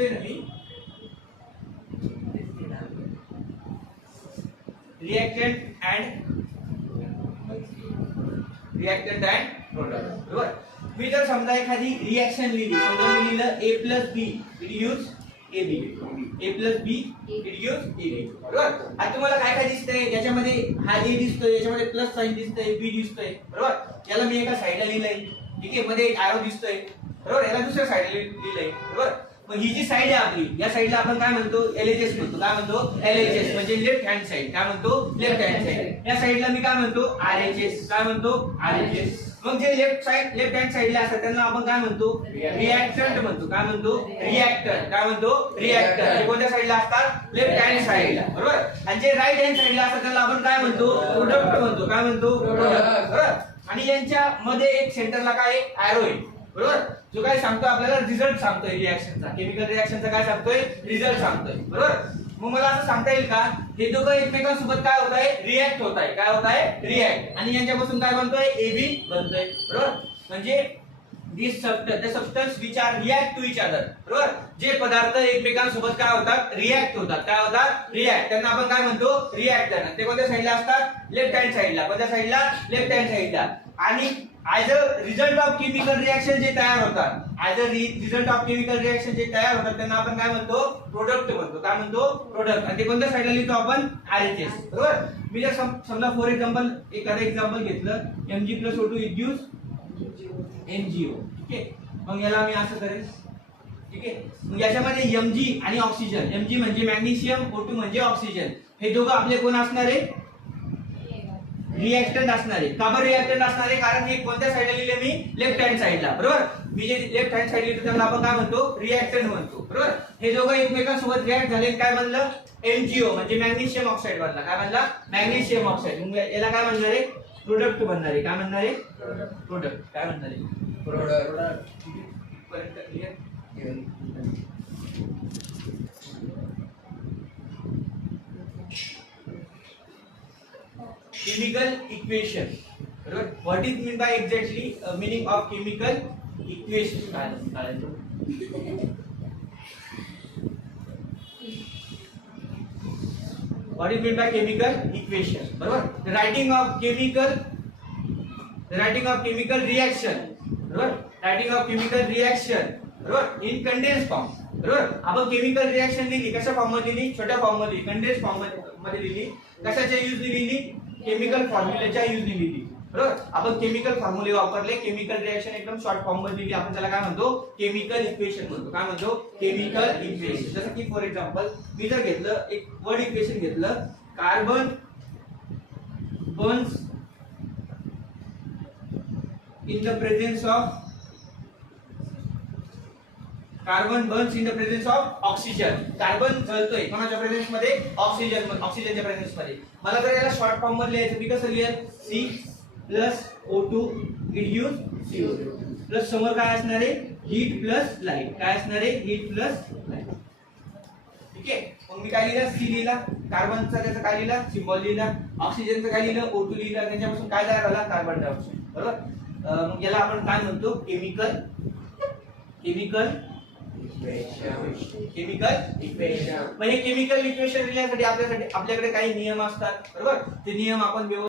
लिहितोय ना मी, reactant and product, बरोबर. मी जर समजा एखादी रिएक्शन लिहिली, समजा मी लिहिलं A plus be reduce AB, A plus be reduce AB, बरोबर. आता तुम्हाला काय काय दिसतंय, याच्यामध्ये हा A दिसतोय, याच्यामध्ये प्लस साइन दिसतंय, B दिसतोय, बरोबर. याला मी एका साइडला लिहिलंय, ठीक आहे, मध्ये एक एरो दिसतोय, बरोबर. याला दुसऱ्या साइडला लिहिलंय, बरोबर. मग ही जी साइड आहे आपली, या साइडला आपण काय म्हणतो, LHS म्हणतो. काय म्हणतो, LHS म्हणजे लेफ्ट हँड साइड. काय म्हणतो, लेफ्ट हँड साइड. या साइडला मी काय म्हणतो, RHS. काय म्हणतो, RHS. मग जे लेफ्ट हँड साइडला असतात त्यांना आपण काय म्हणतो, रिएक्टंट म्हणतो. काय म्हणतो, रिएक्टंट. काय म्हणतो, रिएक्टंट. हे कोणत्या साइडला असतात, लेफ्ट हँड साइडला, बरोबर. आणि जे राईट हँड साइडला असतात त्यांना आपण काय म्हणतो, प्रोडक्ट म्हणतो. काय म्हणतो, प्रोडक्ट, बरोबर. आणि यांच्या मध्ये एक सेंटरला काय एरो आहे, बरोबर. जो काय सांगतो आपल्याला रिझल्ट सांगतोय रिएक्शनचा, केमिकल रिएक्शनचा काय सांगतोय, रिझल्ट सांगतोय, बरोबर. मग मला असं सांगता येईल का, हे दोघं एकमेकांसोबत काय होत आहे, रिएक्ट होत आहे. काय होत आहे, रिएक्ट. आणि यांच्यापासून काय बनतोय, AB बनतोय, बरोबर. म्हणजे this substance which are react to each other, बरोबर. जे पदार्थ एकमेकांसोबत काय होतात, रिएक्ट होतात. काय होतात, रिएक्ट. त्यांना आपण काय म्हणतो, रिएक्टंट. ते कोणत्या साइडला असतात, लेफ्ट हँड साइडला. कोणत्या साइडला, लेफ्ट हँड साइडला. आणि as a result of chemical reaction जे तयार होतात, as a result of chemical reaction जे तयार होतात त्यांना आपण काय म्हणतो, प्रोडक्ट म्हणतो. काय म्हणतो, प्रोडक्ट. आणि ते कोणत्या साइडला लिहितो आपण, RHS, बरोबर. मी जर समजा फॉर एक्झाम्पल एखादं एक्झाम्पल घेतलं, Mg + O2 इक्वल्स MgO, ठीक आहे. मग याला मी असं करेन, ठीक आहे. मग याच्यामध्ये Mg आणि ऑक्सिजन, Mg म्हणजे मॅग्नेशियम, O2 म्हणजे ऑक्सिजन, हे दोघं आपले कोण असणार आहे, रिएक्टंट असणार आहे. का बरं रिएक्टंट असणार आहे, कारण हे कोणत्या साइडला लिहिले मी, लेफ्ट हँड साइडला, बरोबर. मी जे लेफ्ट हँड साइड लिहितो त्याला आपण काय म्हणतो, रिएक्टंट म्हणतो, बरोबर. हे दोघं एकमेकांसोबत रिएक्ट झाले, काय बनलं, MgO म्हणजे मॅग्नेशियम ऑक्साईड बनला. काय बनला, मॅग्नेशियम ऑक्साईड. मग याला काय म्हणणार आहे, प्रोडक्ट बनणार आहे. काय म्हणणार आहे, प्रोडक्ट. काय म्हणणार आहे, प्रोडक्ट. क्लियर. केमिकल इक्वेशन, बरोबर. What is mean by exactly meaning of chemical equation. What is mean by chemical equation, बरोबर. रायटिंग ऑफ केमिकल रिएक्शन, बरोबर. रायटिंग ऑफ केमिकल रिएक्शन, बरोबर, इन कंडेन्स फॉर्म, बरोबर. आपण chemical reaction लिहिली कशा form मध्ये लिहिली, छोट्या फॉर्म मध्ये, कंडेन्स फॉर्म मध्ये लिहिली. कशाच्या यूज लिहिली, केमिकल फॉर्म्युलेच्या यूज लिहिली, बरोबर. आपण केमिकल फॉर्म्युले वापरले, केमिकल रिएक्शन एकदम शॉर्ट फॉर्म मध्ये लिहिली. आपण त्याला काय म्हणतो, केमिकल इक्वेशन म्हणतो. काय म्हणतो, केमिकल इक्वेशन. जसं की फॉर एक्झाम्पल मी जर घेतलं एक वर्ड इक्वेशन घेतलं, carbon burns in the presence of oxygen. Carbon जळतोय कोणाच्या प्रेझेन्स मध्ये, ऑक्सिजनच्या प्रेझेन्स मध्ये. मला जर याला शॉर्ट फॉर्म मध्ये लिहायचं, मी कसं लिहेल, C+O2 रिड्यूस CO2 प्लस समोर काय असणार आहे, हीट प्लस लाईट. काय असणार आहे, हीट प्लस लाईट, ठीक आहे. मग मी काय लिहिलं, C लिहिला, कार्बनचा त्याचा काय लिहिला, सिम्बॉल लिहिला, ऑक्सिजनचं काय लिहिलं, O2 लिहिला. त्याच्यापासून काय तयार झाला, कार्बन डायऑक्साईड, बरोबर. मग याला आपण काय म्हणतो, केमिकल इक्वेशन. म्हणजे केमिकल इक्वेशन लिहिण्यासाठी आपल्याकडे काही नियम असतात, बरोबर. ते नियम आपण